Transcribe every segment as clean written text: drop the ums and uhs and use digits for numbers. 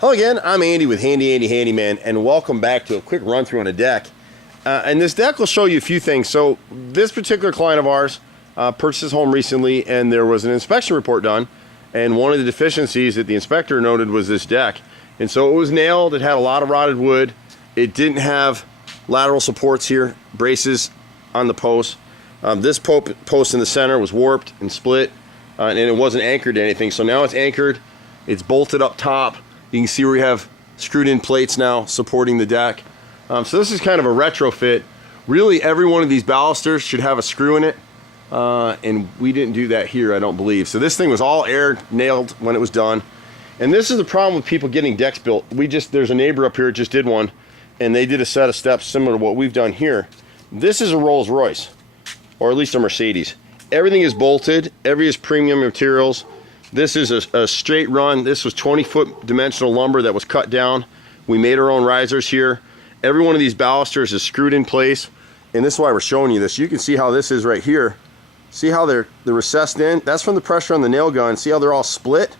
Hello again, I'm Andy with Handy Andy Handyman, and welcome back to a quick run through on a deck. And this deck will show you a few things. So this particular client of ours purchased his home recently, and there was an inspection report done, and one of the deficiencies that the inspector noted was this deck. And so it was nailed, it had a lot of rotted wood, it didn't have lateral supports here, braces on the post. This post in the center was warped and split, and it wasn't anchored to anything. So now it's anchored, it's bolted up top. You can see where we have screwed in plates now supporting the deck. So this is kind of a retrofit. Really, every one of these balusters should have a screw in it, and we didn't do that here, I don't believe. So this thing was all air nailed when it was done. And this is the problem with people getting decks built. There's a neighbor up here that just did one, and they did a set of steps similar to what we've done here. This is a Rolls Royce, or at least a Mercedes. Everything is bolted, every is premium materials. This is a straight run. This was 20-foot dimensional lumber that was cut down. We made our own risers here. Every one of these balusters is screwed in place, and this is why we're showing you this. You can see how this is right here. See how they're recessed in? That's from the pressure on the nail gun. See how they're all split?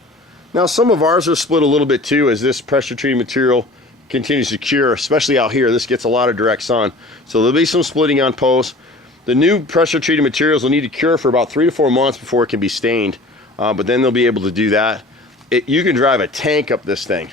Now some of ours are split a little bit too as this pressure treated material continues to cure, especially out here. This gets a lot of direct sun. So there'll be some splitting on posts. The new pressure treated materials will need to cure for about 3 to 4 months before it can be stained. But then they'll be able to do that. You can drive a tank up this thing.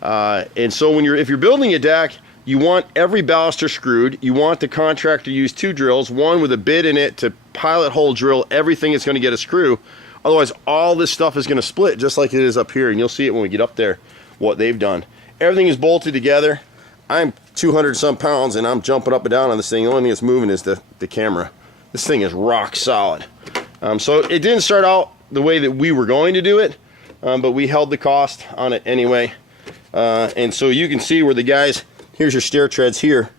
And so if you're building a deck, you want every baluster screwed. You want the contractor to use 2 drills, one with a bit in it to pilot hole drill everything that's going to get a screw. Otherwise, all this stuff is going to split just like it is up here. And you'll see it when we get up there, what they've done. Everything is bolted together. I'm 200 some pounds and I'm jumping up and down on this thing. The only thing that's moving is the camera. This thing is rock solid. So it didn't start out the way that we were going to do it, but we held the cost on it anyway. And so you can see where the guys, here's your stair treads here.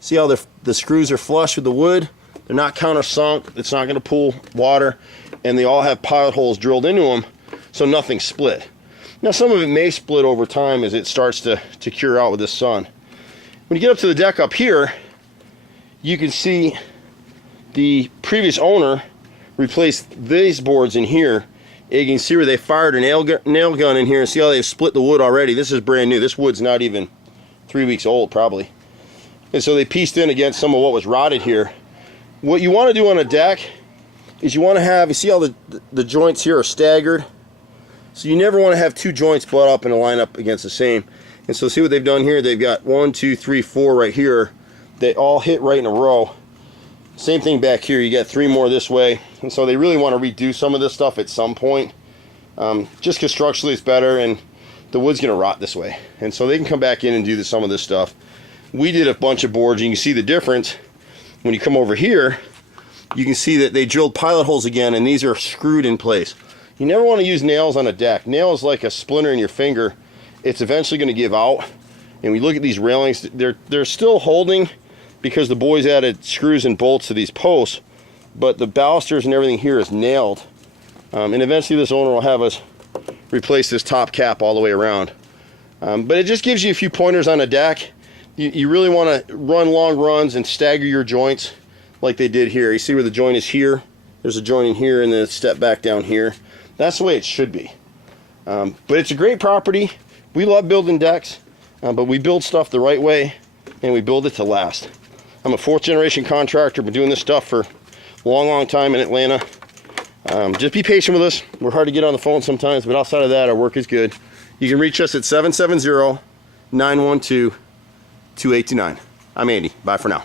See how the screws are flush with the wood? They're not countersunk, it's not going to pull water, and they all have pilot holes drilled into them, so nothing split. Now some of it may split over time as it starts to cure out with the sun. When you get up to the deck up here, you can see the previous owner replaced these boards in here. You can see where they fired a nail gun in here, and see how they've split the wood already. This is brand new. This wood's not even 3 weeks old probably. And so they pieced in against some of what was rotted here. What you want to do on a deck is you see how the joints here are staggered. So you never want to have 2 joints butt up and line up against the same. And so see what they've done here. They've got 1, 2, 3, 4 right here. They all hit right in a row. Same thing back here, you got 3 more this way. And so they really want to redo some of this stuff at some point. Just because structurally it's better, and the wood's going to rot this way. And so they can come back in and do some of this stuff. We did a bunch of boards, and you can see the difference. When you come over here, you can see that they drilled pilot holes again, and these are screwed in place. You never want to use nails on a deck. Nail is like a splinter in your finger. It's eventually going to give out. And we look at these railings, they're still holding, because the boys added screws and bolts to these posts, but the balusters and everything here is nailed. And eventually this owner will have us replace this top cap all the way around. But it just gives you a few pointers on a deck. You really want to run long runs and stagger your joints like they did here. You see where the joint is here? There's a joint in here and then a step back down here. That's the way it should be. But it's a great property. We love building decks, but we build stuff the right way, and we build it to last. I'm a 4th generation contractor, been doing this stuff for a long time in Atlanta. Just be patient with us. We're hard to get on the phone sometimes, but outside of that, our work is good. You can reach us at 770-912-2829. I'm Andy. Bye for now.